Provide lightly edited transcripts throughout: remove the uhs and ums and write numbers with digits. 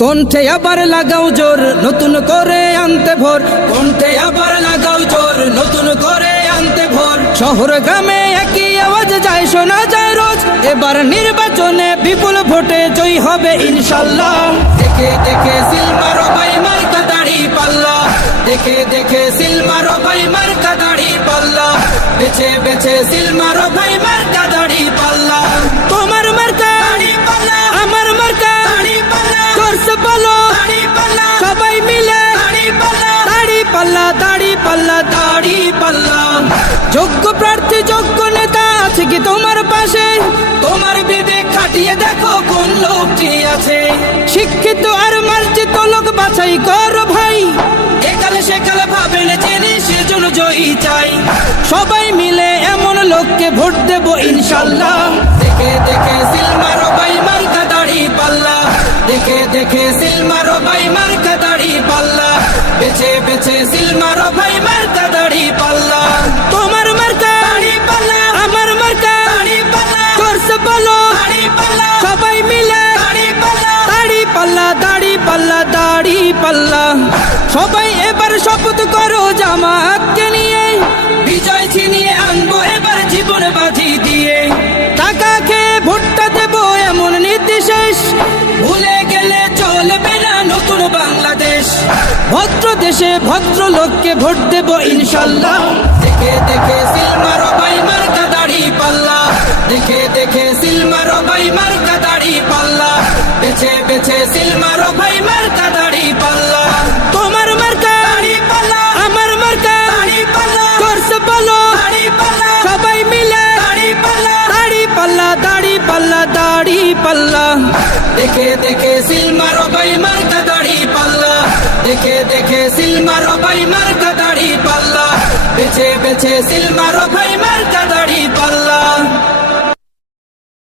কণ্ঠে আবার লাগাও জোর নতুন করে আনতে ভোর, কণ্ঠে আবার লাগাও জোর নতুন করে আনতে ভোর। শহর গ্রামে একই আওয়াজ যায় শোনা যায় রোজ, এবার নির্বাচনে বিপুল ভোটে জয়ী হবে ইনশাল্লাহ। দেখে দেখে সিল মারো ভাই মার্কা দাড়ি পাল্লা, দেখে দেখে সিল মারো ভাই মার্কা দাড়ি পাল্লা, বেছে বেছে সিল মারো ভাই মার্কা দাড়ি পাল্লা। তোমার মার্কা দাড়ি পাল্লা, আমার মার্কা দাড়ি পাল্লা, জোরসে বলো দাড়ি পাল্লা, সবাই মিলে দাড়ি পাল্লা, দাড়ি পাল্লা, দাড়ি পাল্লা, দাড়ি পাল্লা। যোগ্য প্রার্থী যোগ্য নেতা আছে কি তোমার পাশে? তোমার বিবেক খাটিয়ে দেখো কোন লোকটি আছে। শিক্ষিত আর মার্জিত লোক বাছাই করো ভাই, একালে সেকালে ভাবেন জেনে সেজন্য জয়ী চাই। সবাই মিলে এমন লোককে ভোট দেব ইনশাল্লাহ। দেখে দেখে সিল মারো ভাই মার্কা দাড়ি পাল্লা, দেখে দেখে সিল মারো ভাই মার্কা দাড়ি পাল্লা, বেছে বেছে সিল মারো ভাই মার্কা দাড়ি পাল্লা। তোমার মার্কা দাড়ি পাল্লা, আমার মার্কা দাড়ি পাল্লা, জোরসে বলো দাড়ি পাল্লা, সবাই মিলে দাড়ি পাল্লা, দাড়ি পাল্লা, দাড়ি পাল্লা, দাড়ি পাল্লা। সবাই এবার শপথ করো জামাতকে নিয়ে, বিজয় ছিনিয়ে আনবো এবার জীবন বাজি দিয়ে। টাকা খেয়ে ভোটটা দেবো এমন নীতি শেষ, ভুলে গেলে চলবে না নতুন বাংলাদেশ। ভদ্র দেশে ভদ্র লোককে ভোট দেবো ইনশাল্লাহ। দেখে দেখে সিল মারো ভাই মার্কা দাড়ি পাল্লা, দেখে দেখে সিল মারো ভাই মার্কা দাড়ি পাল্লা, বেছে বেছে সিল মারো ভাই মার্কা দাড়ি পাল্লা। তোমার মার্কা দাড়ি পাল্লা, আমার মার্কা দাড়ি পাল্লা, জোরসে বলো দাড়ি পাল্লা, সবাই মিলে দাড়ি পাল্লা, দাড়ি পাল্লা, দাড়ি পাল্লা, দাড়ি পাল্লা। দেখে দেখে সিল মারো ভাই মার্কা দাড়ি পাল্লা, দেখে দেখে সিল মারো ভাই মার্কা দাড়ি পাল্লা, বেছে বেছে সিল মারো ভাই মার্কা দাড়ি পাল্লা।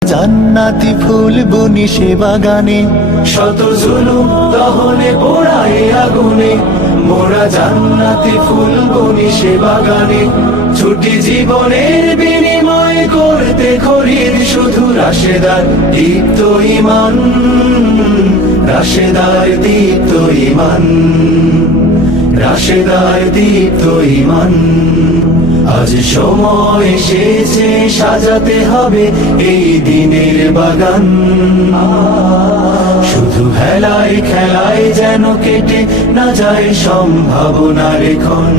জান্নাতি ফুল বুনি সে বাগানে, শত জুলুম দহনে পোড়ায় আগুনে। মোরা জান্নাতি ফুল বুনি সে বাগানে, ছুটি জীবনের বিনিময় করতে খরিদ শুধু রাশেদার দীপ্ত ঈমান, রাশেদার দীপ্ত ঈমান, রাশেদার দীপ্ত ঈমান। আজ সময় এসেছে সাজাতে হবে এই দিনের বাগান, শুধু হেলায় খেলায় যেন কেটে না যায় সম্ভাবনার ক্ষণ।